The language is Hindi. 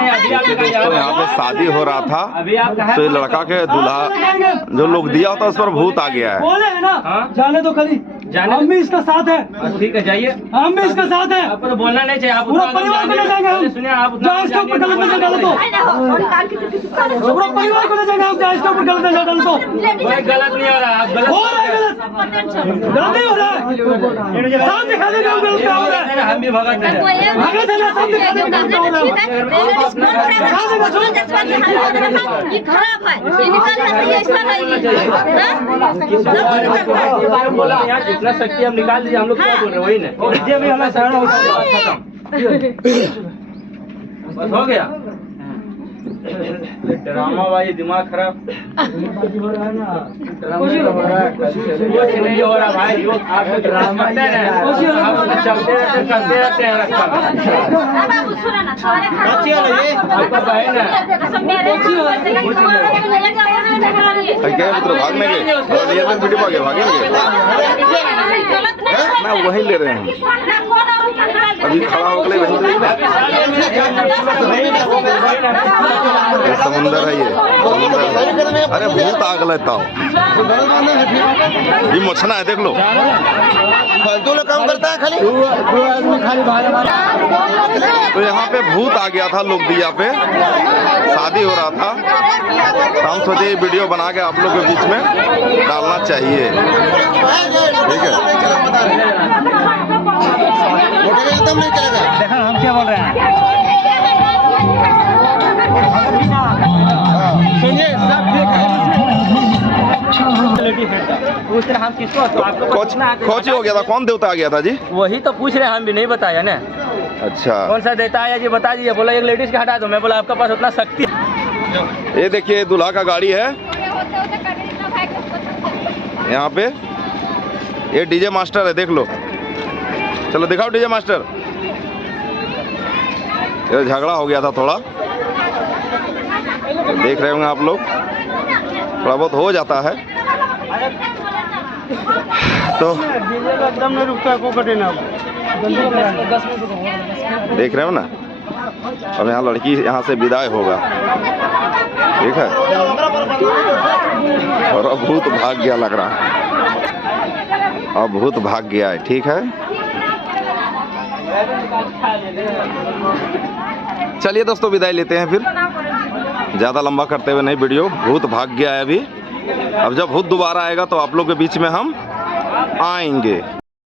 दोस्तों यहाँ पे शादी हो रहा था, तो ये लड़का के दूल्हा जो लोग दिया होता है उस पर भूत आ गया है। बोले है ना, जाने तो खाली जाने, हम भी इसका साथ है। ठीक है जाइए, हम भी इसका साथ है। आपको तो बोलना नहीं चाहिए, आप पूरा परिवार को ले जाएंगे हम। सुनिए आप जहाँ इसके ऊपर गलत नजर डालो तो पूरा परिवार को ले जाएंगे हम। जहाँ इसके ऊपर गलत नजर डालो तो कोई गलत नहीं हो रहा, आप गलत हो रहा है। गलत नहीं हो रहा है, साथ दिखा देंगे हम गलत क्या हो रहा है। हम भी भगत हैं, भगत है ना, साथ दिखा देंगे गलत क्या हो रहा है। ये खराब है, ये निकालना चाहिए, ऐसा नहीं है। जितना शक्ति हम निकाल दीजिए, हम लोग क्या बोल रहे हैं वही ना। भी हमें सारा बस हो गया। ड्रामा भाई दिमाग खराब, कुछ नहीं हो रहा भाई। आप ड्रामा चलते रहते करते रहते हैं रास्ता में। आपका बहन है क्या मतलब भागने के वीडियो भागेंगे ना, वही ले रहे हैं अभी खड़ा हो गए। ये समुंदर है, ये समुंदर है। अरे भूत आग लेता हूँ, ये मोछना है, देख लो फालतू लोग काम करता है खाली। तो यहाँ पे भूत आ गया था लोग दिया पे, शादी हो रहा था, तो हम सोचे ये वीडियो बना के आप लोग के बीच में डालना चाहिए। ठीक है, देखा हम क्या बोल रहे हैं। पूछ रहे हम किसको, तो आपको कोची हो गया था, कौन देवता आ गया था जी? वही तो पूछ रहे हैं, हम भी नहीं बताया ना। अच्छा, कौन सा देता है जी बता दीजिए। बोला एक लेडीज के हटा दो, मैं बोला आपके पास उतना शक्ति। ये देखिए दूल्हा का गाड़ी है यहाँ पे, ये डीजे मास्टर है, देख लो। चलो दिखाओ डीजे मास्टर। ये झगड़ा हो गया था थोड़ा, देख रहे होंगे आप लोग, थोड़ा बहुत हो जाता है। तो एकदम नहीं रुकता है, देख रहे हो ना, अब यहाँ लड़की यहाँ से विदाई होगा, ठीक है। और अब भूत भाग गया लग रहा है, अब भूत भाग गया है, ठीक है। चलिए दोस्तों विदाई लेते हैं फिर, ज़्यादा लंबा करते हुए नहीं वीडियो। भूत भाग गया है अभी, अब जब भूत दोबारा आएगा तो आप लोग के बीच में हम आएंगे।